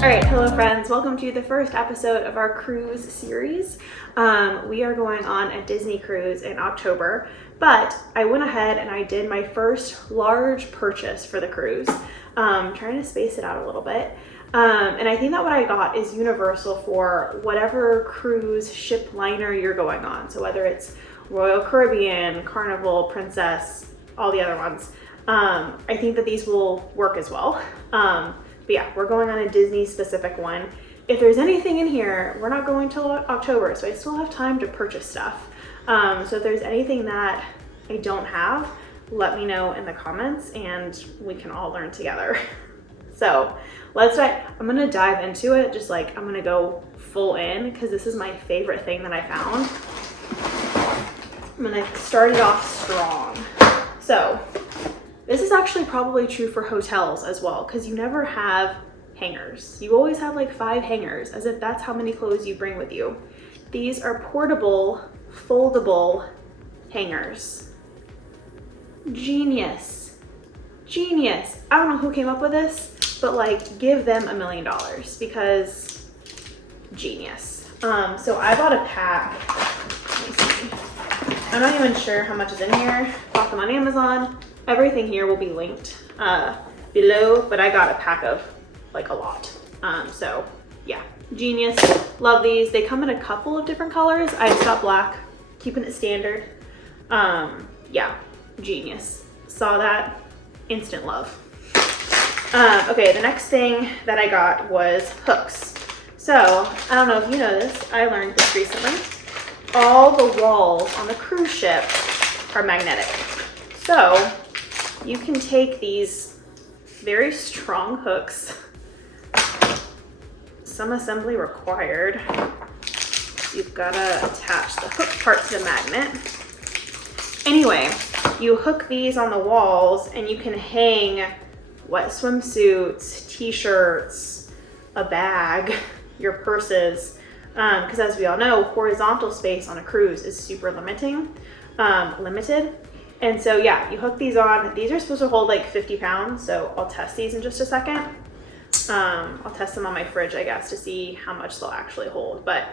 All right, hello friends. Welcome to the first episode of our cruise series. We are going on a Disney cruise in October, but I went ahead and I did my first large purchase for the cruise, trying to space it out a little bit. And I think that what I got is universal for whatever cruise ship liner you're going on. So whether it's Royal Caribbean, Carnival, Princess, all the other ones, I think that these will work as well. But yeah, we're going on a Disney specific one. If there's anything in here, we're not going till October, so I still have time to purchase stuff. So if there's anything that I don't have, let me know in the comments and we can all learn together. So I'm gonna dive into it, just like I'm gonna go full in because this is my favorite thing that I found. I'm gonna start it off strong. So this is actually probably true for hotels as well, because you never have hangers. You always have like 5 hangers, as if that's how many clothes you bring with you. These are portable, foldable hangers. Genius. Genius. I don't know who came up with this, but like give them $1 million because genius. So I bought a pack. Let me see. I'm not even sure how much is in here. Bought them on Amazon. Everything here will be linked below, but I got a pack of like a lot. So yeah, genius. Love these. They come in a couple of different colors. I just got black, keeping it standard. Yeah, genius. Saw that, instant love. Okay, the next thing that I got was hooks. So I don't know if you know this, I learned this recently. All the walls on the cruise ship are magnetic. So you can take these very strong hooks, some assembly required. You've got to attach the hook part to the magnet. Anyway, you hook these on the walls and you can hang wet swimsuits, t-shirts, a bag, your purses, because as we all know, horizontal space on a cruise is super limited. And so yeah, you hook these on. These are supposed to hold like 50 pounds, so I'll test these in just a second. I'll test them on my fridge, I guess, to see how much they'll actually hold, but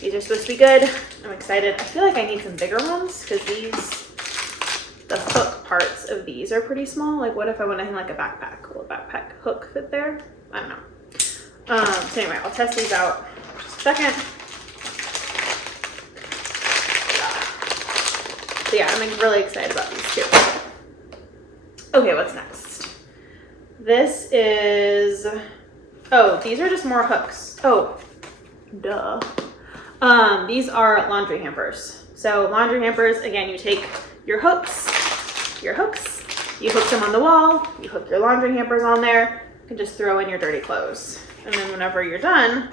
these are supposed to be good. I'm excited. I feel like I need some bigger ones because the hook parts of these are pretty small. Like what if I went in like a backpack? Will a backpack hook fit there? I don't know. So anyway, I'll test these out in just a second. So yeah, I'm really excited about these too. Okay, what's next? This is, oh, these are just more hooks. Oh, duh. These are laundry hampers. So laundry hampers, again, you take your hooks, you hook them on the wall, you hook your laundry hampers on there, you can just throw in your dirty clothes. And then whenever you're done,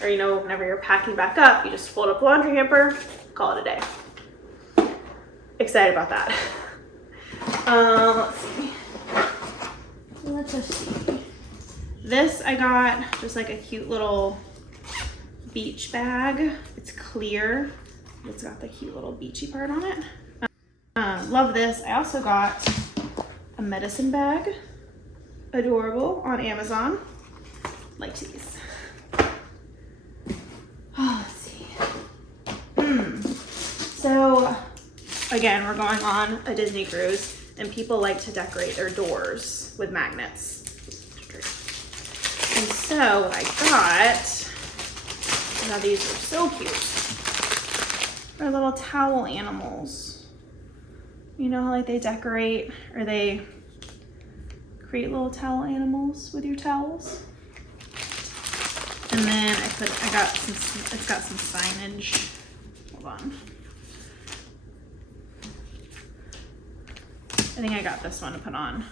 or whenever you're packing back up, you just fold up the laundry hamper, call it a day. Excited about that. Let's just see. This I got just like a cute little beach bag. It's clear. It's got the cute little beachy part on it. Love this. I also got a medicine bag. Adorable, on Amazon. Like these. Oh, let's see. So again, we're going on a Disney cruise and people like to decorate their doors with magnets. And so what I got, now these are so cute. They're little towel animals. You know how like they decorate or they create little towel animals with your towels? And then it's got some signage. Hold on. I think I got this one to put on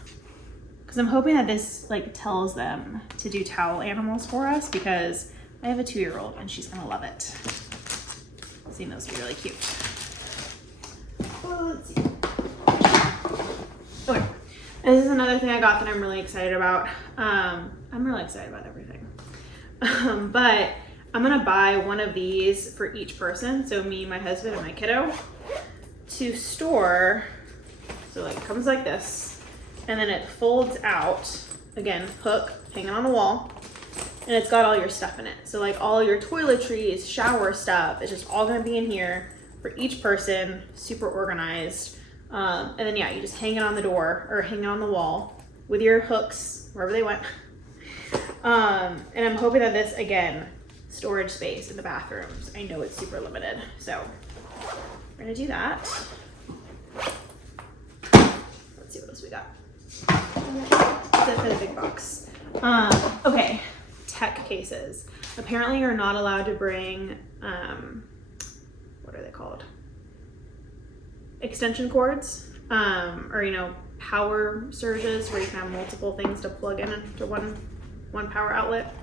because I'm hoping that this like tells them to do towel animals for us because I have a 2-year-old and she's gonna love it. I think those will be really cute. Well, let's see. Okay, and this is another thing I got that I'm really excited about. I'm really excited about everything. But I'm gonna buy one of these for each person, so me, my husband, and my kiddo, to store. So like it comes like this, and then it folds out. Again, hook hanging on the wall, and it's got all your stuff in it. So like all your toiletries, shower stuff, it's just all gonna be in here for each person, super organized. And then yeah, you just hang it on the door or hang it on the wall with your hooks, wherever they went. And I'm hoping that this, again, storage space in the bathrooms. I know it's super limited, so we're gonna do that. Let's see what else we got. That's it for the big box. Okay, tech cases. Apparently you're not allowed to bring, what are they called? Extension cords, or, you know, power surges where you can have multiple things to plug in into one power outlet.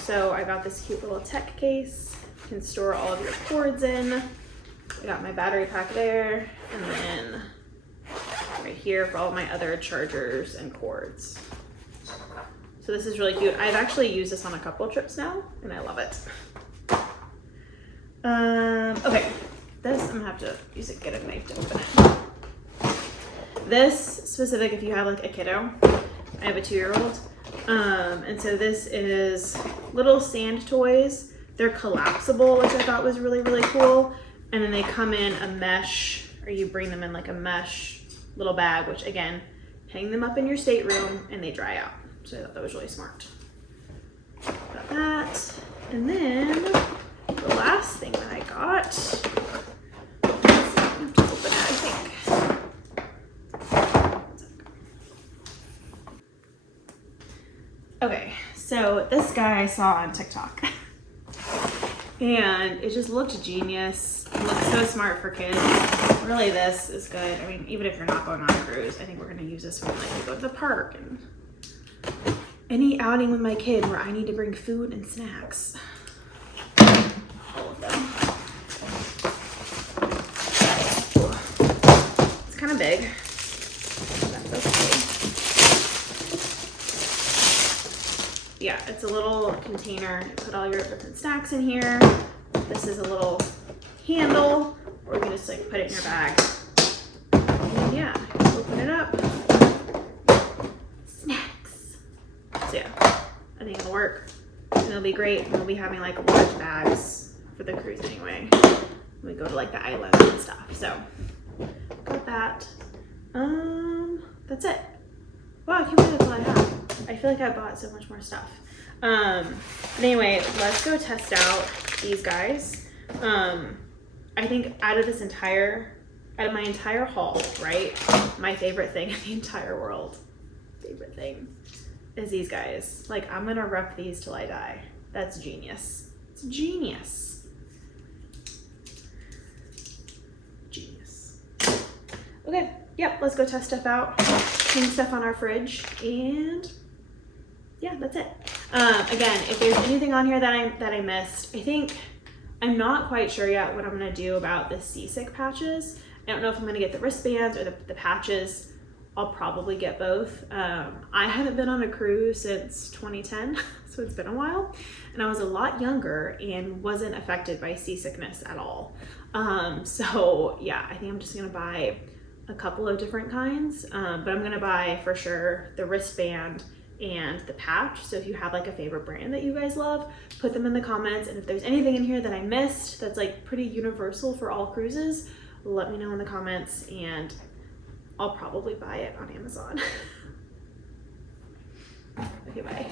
So I got this cute little tech case. You can store all of your cords in. I got my battery pack there, and then right here for all my other chargers and cords. So this is really cute. I've actually used this on a couple of trips now, and I love it. Okay, this I'm gonna have to use get a knife to open it. This specific if you have like a kiddo. I have a 2-year-old. And so this is little sand toys. They're collapsible, which I thought was really, really cool. And then they come in a mesh, or you bring them in like a mesh little bag, which again, hang them up in your stateroom and they dry out. So I thought that was really smart. Got that. And then the last thing that I got, let's see, I have to open it, I think. Okay, so this guy I saw on TikTok and it just looked genius. It looks so smart for kids. Really, this is good. I mean, even if you're not going on a cruise, I think we're gonna use this when like we go to the park and any outing with my kid where I need to bring food and snacks. All of them. It's kind of big. That's okay. Yeah, it's a little container. Put all your different snacks in here. This is a little handle, or you can just like put it in your bag. And yeah, open it up. Snacks. So yeah, I think it'll work. And it'll be great. We'll be having like large bags for the cruise anyway. When we go to like the islands and stuff. So got that. That's it. Wow, I can't believe that's all I have. I feel like I bought so much more stuff. But anyway, let's go test out these guys. I think out of my entire haul, right? My favorite thing in the entire world, is these guys. Like, I'm gonna rep these till I die. That's genius. It's genius. Genius. Okay, yep, let's go test stuff out. Hang stuff on our fridge, and yeah, that's it. Again, if there's anything on here that I missed, I think I'm not quite sure yet what I'm gonna do about the seasick patches. I don't know if I'm gonna get the wristbands or the patches. I'll probably get both. I haven't been on a cruise since 2010, so it's been a while, and I was a lot younger and wasn't affected by seasickness at all. So yeah, I think I'm just gonna buy a couple of different kinds, but I'm gonna buy for sure the wristband and the patch. So if you have like a favorite brand that you guys love, put them in the comments. And if there's anything in here that I missed that's like pretty universal for all cruises, let me know in the comments and I'll probably buy it on Amazon. Okay, bye.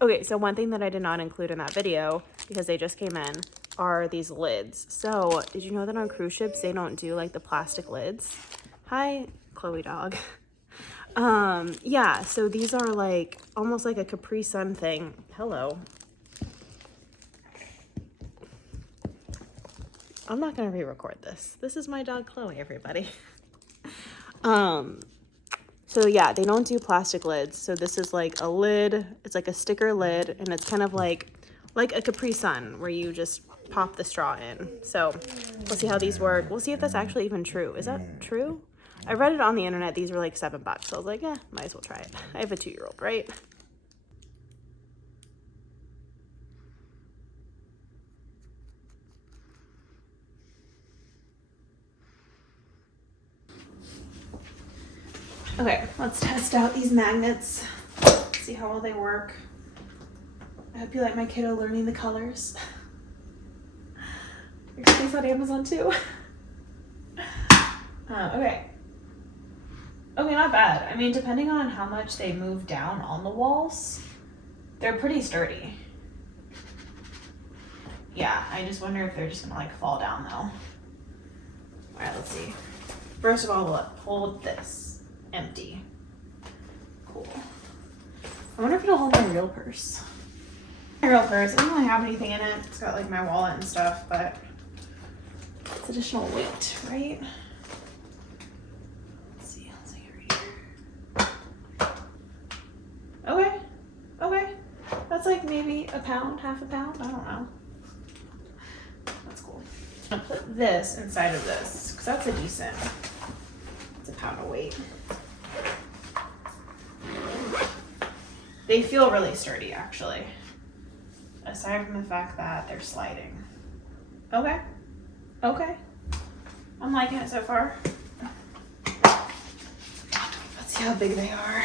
Okay, so one thing that I did not include in that video, because they just came in, are these lids. So did you know that on cruise ships they don't do like the plastic lids? Hi, Chloe dog. Yeah, so these are like almost like a Capri Sun thing. Hello. I'm not gonna re-record this. This is my dog Chloe, everybody. So yeah, they don't do plastic lids. So this is like a lid. It's like a sticker lid, and it's kind of like a Capri Sun where you just pop the straw in. So we'll see how these work. We'll see if that's actually even true. Is that true? I read it on the internet. These were like $7. So I was like, yeah, might as well try it. I have a 2-year-old, right? Okay, let's test out these magnets. See how well they work. I hope you like my kiddo learning the colors. I got these on Amazon too. Okay. Okay, not bad. I mean, depending on how much they move down on the walls, they're pretty sturdy. Yeah, I just wonder if they're just gonna like fall down though. Alright, let's see. First of all, we'll hold this empty. Cool. I wonder if it'll hold my real purse. My real purse, it doesn't really have anything in it. It's got like my wallet and stuff, but it's additional weight, right? Let's see right here. Okay, okay. That's like maybe a pound, half a pound, I don't know. That's cool. I'll put this inside of this, because that's a decent, it's a pound of weight. They feel really sturdy, actually. Aside from the fact that they're sliding. Okay. Okay. I'm liking it so far. Let's see how big they are.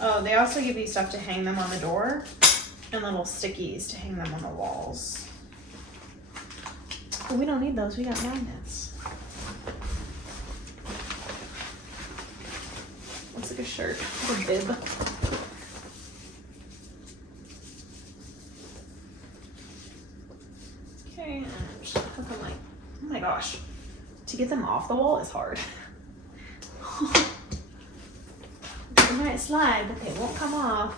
Oh, they also give you stuff to hang them on the door and little stickies to hang them on the walls. But we don't need those, we got magnets. Looks like a shirt, a bib. Okay, and just hook them like, oh my gosh. To get them off the wall is hard. They might slide, but they won't come off.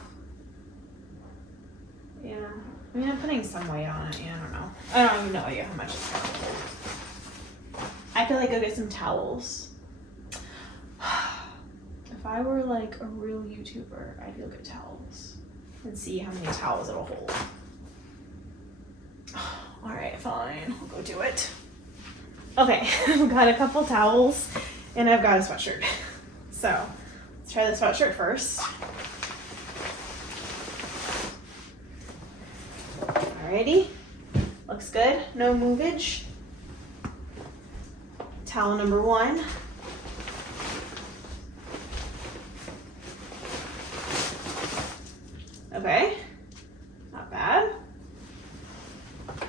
Yeah, I mean, I'm putting some weight on it. Yeah, I don't know. I don't even know yet how much it's gonna hold. I feel like go get some towels. If I were like a real YouTuber, I'd go get towels and see how many towels it'll hold. All right, fine. I'll go do it. Okay, I've got a couple towels and I've got a sweatshirt. So let's try the sweatshirt first. Alrighty, looks good. No movage. Towel number 1. Okay, not bad.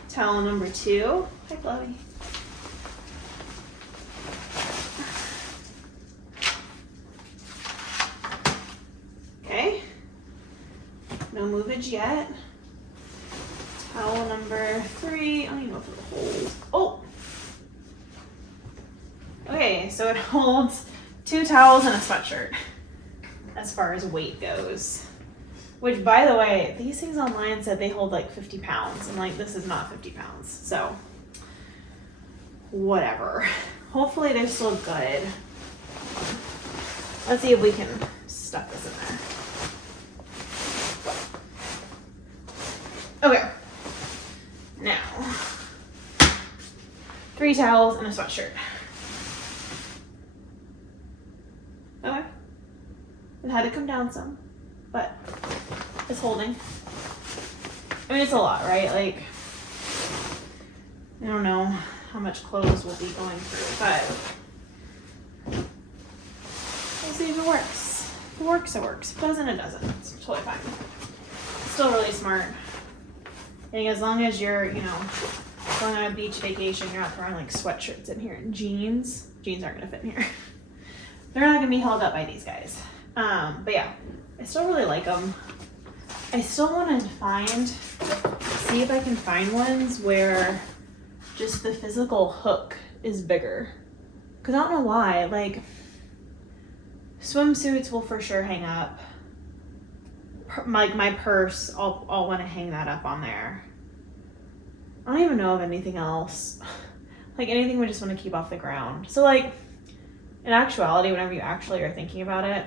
Towel number 2. Hi, Chloe. Okay, no movage yet. Towel number 3. I don't even know if it'll hold. Oh! Okay, so it holds 2 towels and a sweatshirt as far as weight goes. Which, by the way, these things online said they hold like 50 pounds. And like, this is not 50 pounds. So, whatever. Hopefully they're still good. Let's see if we can stuff this in there. Okay. Now, 3 towels and a sweatshirt. Okay. It had to come down some, but it's holding. I mean, it's a lot, right? Like, I don't know how much clothes we'll be going through, but we'll see if it works. If it works, it works. If it doesn't, it doesn't. It's totally fine. It's still really smart. I think as long as you're, you know, going on a beach vacation, you're not throwing like sweatshirts in here and jeans. Jeans aren't gonna fit in here. They're not gonna be held up by these guys. But yeah, I still really like them. I still want to see if I can find ones where just the physical hook is bigger. Cause I don't know why, like swimsuits will for sure hang up. Like my purse, I'll want to hang that up on there. I don't even know of anything else. Like anything we just want to keep off the ground. So like, in actuality, whenever you actually are thinking about it,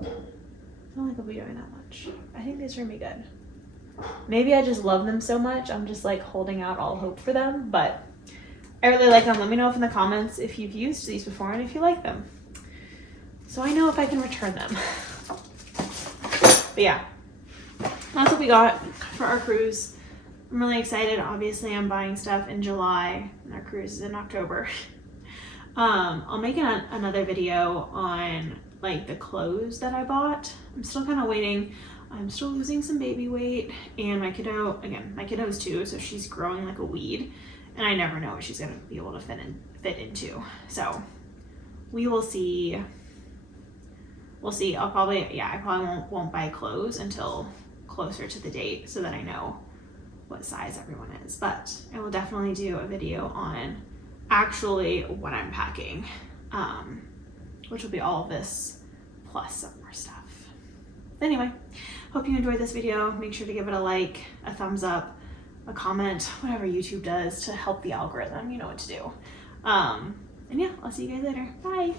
I don't think I'll be doing that much. I think these are gonna be good. Maybe I just love them so much, I'm just like holding out all hope for them, but I really like them. Let me know in the comments if you've used these before and if you like them, so I know if I can return them. But yeah, that's what we got for our cruise. I'm really excited. Obviously, I'm buying stuff in July, and our cruise is in October. I'll make another video on like the clothes that I bought. I'm still kind of waiting. I'm still losing some baby weight, and my kiddo's too, so she's growing like a weed, and I never know what she's gonna be able to fit into. So we will see. We'll see. I probably won't buy clothes until closer to the date so that I know what size everyone is. But I will definitely do a video on actually what I'm packing, which will be all of this plus some more stuff. Anyway, hope you enjoyed this video. Make sure to give it a like, a thumbs up, a comment, whatever YouTube does to help the algorithm. You know what to do. And yeah, I'll see you guys later. Bye.